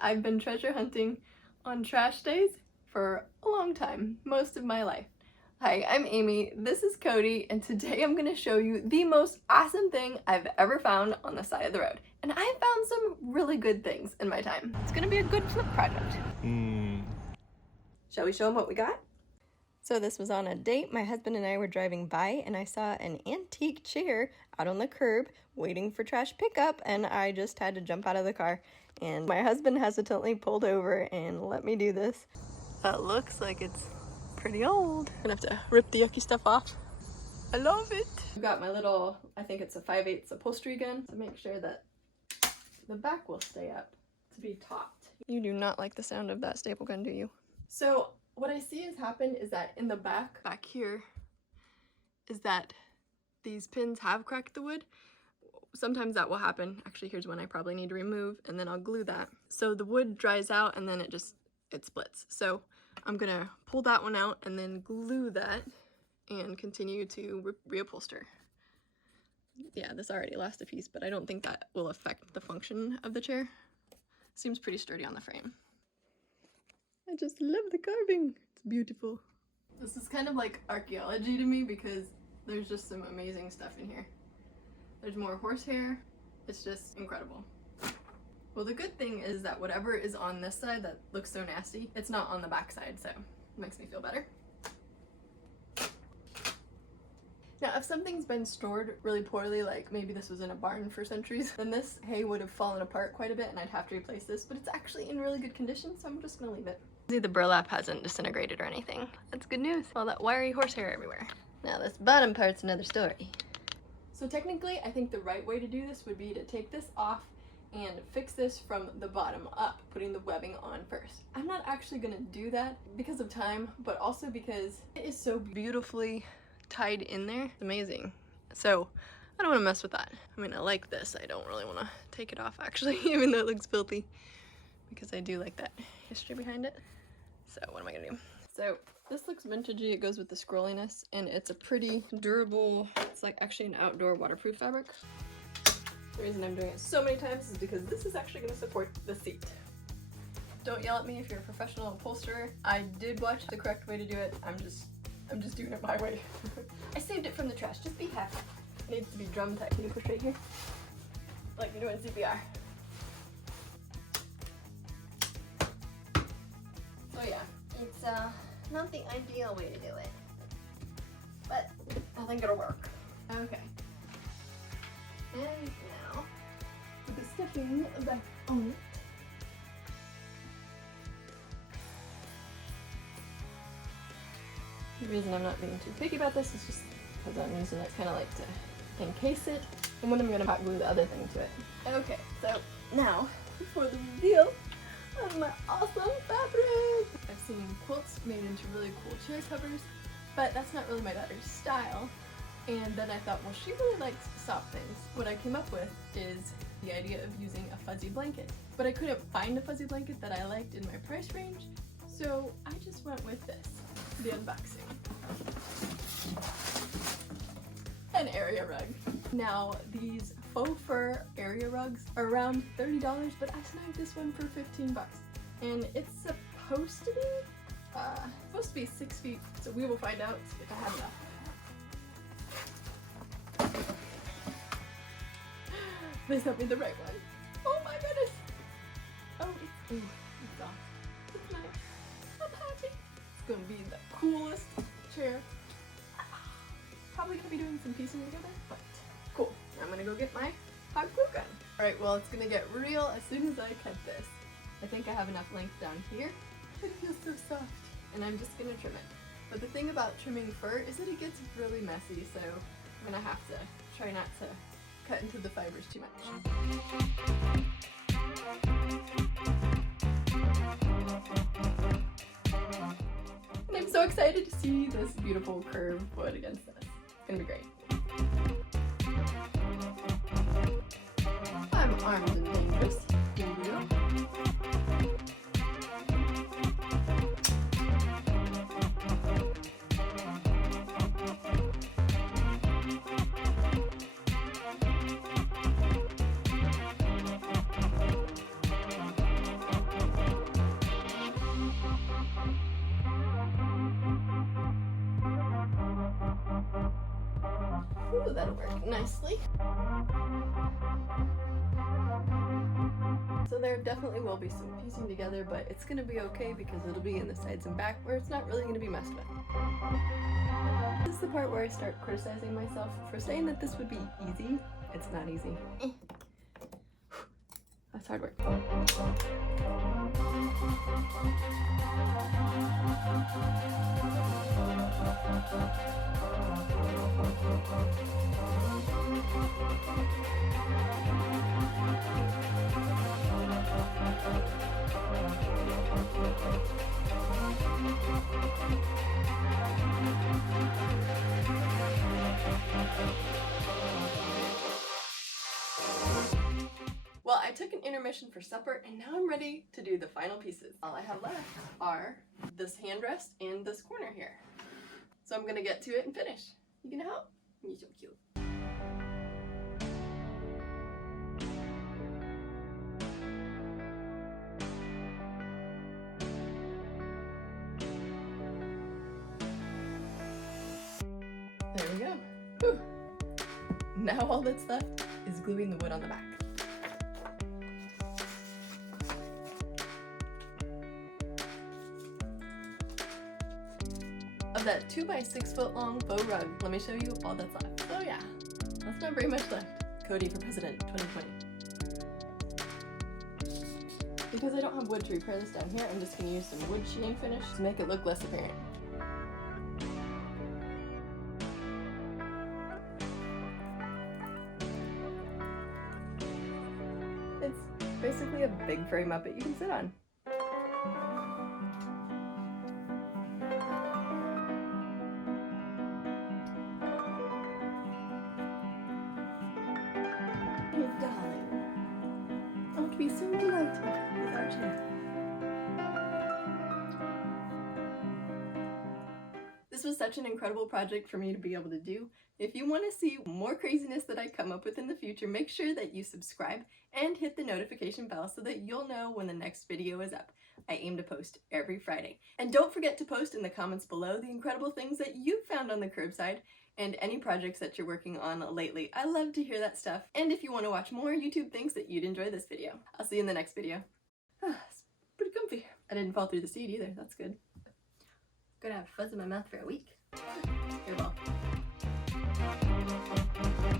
I've been treasure hunting on trash days for a long time, most of my life. Hi, I'm Amy, this is Kody, and today I'm going to show you the most awesome thing I've ever found on the side of the road. And I found some really good things in my time. It's going to be a good flip project. Shall we show them what we got? So this was on a date. My husband and I were driving by and I saw an antique chair out on the curb waiting for trash pickup, and I just had to jump out of the car. And my husband hesitantly pulled over and let me do this. That looks like it's pretty old. I'm gonna have to rip the yucky stuff off. I love it. I've got my little, I think it's a 5/8 upholstery gun to make sure that the back will stay up to be topped. You do not like the sound of that staple gun, do you? So what I see has happened is that in the back here, is that these pins have cracked the wood. Sometimes that will happen. Actually, here's one I probably need to remove, and then I'll glue that. So the wood dries out and then it splits. So I'm gonna pull that one out and then glue that and continue to reupholster. Yeah, this already lost a piece, but I don't think that will affect the function of the chair. Seems pretty sturdy on the frame. I just love the carving. It's beautiful. This is kind of like archaeology to me because there's just some amazing stuff in here. There's more horsehair. It's just incredible. Well, the good thing is that whatever is on this side that looks so nasty, it's not on the back side, so it makes me feel better. Now, if something's been stored really poorly, like maybe this was in a barn for centuries, then this hay would have fallen apart quite a bit and I'd have to replace this, but it's actually in really good condition, so I'm just gonna leave it. See, the burlap hasn't disintegrated or anything. That's good news. All that wiry horsehair everywhere. Now this bottom part's another story. So technically, I think the right way to do this would be to take this off and fix this from the bottom up, putting the webbing on first. I'm not actually gonna do that because of time, but also because it is so beautifully tied in there. It's amazing. So I don't want to mess with that. I mean, I like this. I don't really want to take it off actually, even though it looks filthy, because I do like that history behind it. So what am I gonna do? So this looks vintagey. It goes with the scrolliness, and it's a pretty durable, it's like actually an outdoor waterproof fabric. The reason I'm doing it so many times is because this is actually going to support the seat. Don't yell at me if you're a professional upholsterer. I did watch the correct way to do it. I'm just doing it my way. I saved it from the trash. Just be happy. It needs to be drum tight. Can you push right here? Like you're doing CPR. So yeah, it's not the ideal way to do it, but I think it'll work. Okay. And now, with the stuffing back on it. The reason I'm not being too picky about this is just because I'm using it kind of like to encase it, and then I'm going to hot glue the other thing to it. Okay, so now for the reveal of my awesome fabric. I've seen quilts made into really cool chair covers, but that's not really my daughter's style. And then I thought, well, she really likes soft things. What I came up with is the idea of using a fuzzy blanket. But I couldn't find a fuzzy blanket that I liked in my price range, so I just went with this, the unboxing. An area rug. Now, these faux fur area rugs are around $30, but I snagged this one for 15 bucks. And it's supposed to be 6 feet, so we will find out if I have enough. This might be the right one. Oh my goodness! Oh, it's off. It's nice. I'm happy. It's gonna be the coolest chair. Probably gonna be doing some piecing together, but cool. I'm gonna go get my hot glue gun. Alright, well, it's gonna get real as soon as I cut this. I think I have enough length down here. It feels so soft. And I'm just gonna trim it. But the thing about trimming fur is that it gets really messy, so I'm gonna have to try not to cut into the fibers too much. And I'm so excited to see this beautiful curved wood against this. It's gonna be great. I'm armed and dangerous. Ooh, that'll work nicely. So there definitely will be some piecing together, but it's gonna be okay because it'll be in the sides and back where it's not really gonna be messed with. This is the part where I start criticizing myself for saying that this would be easy. It's not easy. That's hard work. Well, I took an intermission for supper and now I'm ready to do the final pieces. All I have left are this handrest and this corner here. So I'm gonna get to it and finish. You gonna help? You're so cute. There we go. Whew. Now all that's left is gluing the wood on the back. Of that 2 by 6 foot long faux rug, let me show you all that's left. Oh yeah, that's not very much left. Kody for President 2020. Because I don't have wood to repair this down here, I'm just going to use some wood sheen finish to make it look less apparent. It's basically a big frame Muppet you can sit on. Hey, darling. I want to be so delighted without you. This was such an incredible project for me to be able to do. If you want to see more craziness that I come up with in the future, make sure that you subscribe and hit the notification bell so that you'll know when the next video is up. I aim to post every Friday. And don't forget to post in the comments below the incredible things that you found on the curbside and any projects that you're working on lately. I love to hear that stuff. And if you want to watch more YouTube things that you'd enjoy this video. I'll see you in the next video. It's pretty comfy. I didn't fall through the seat either. That's good. Gonna have fuzz in my mouth for a week. You're welcome.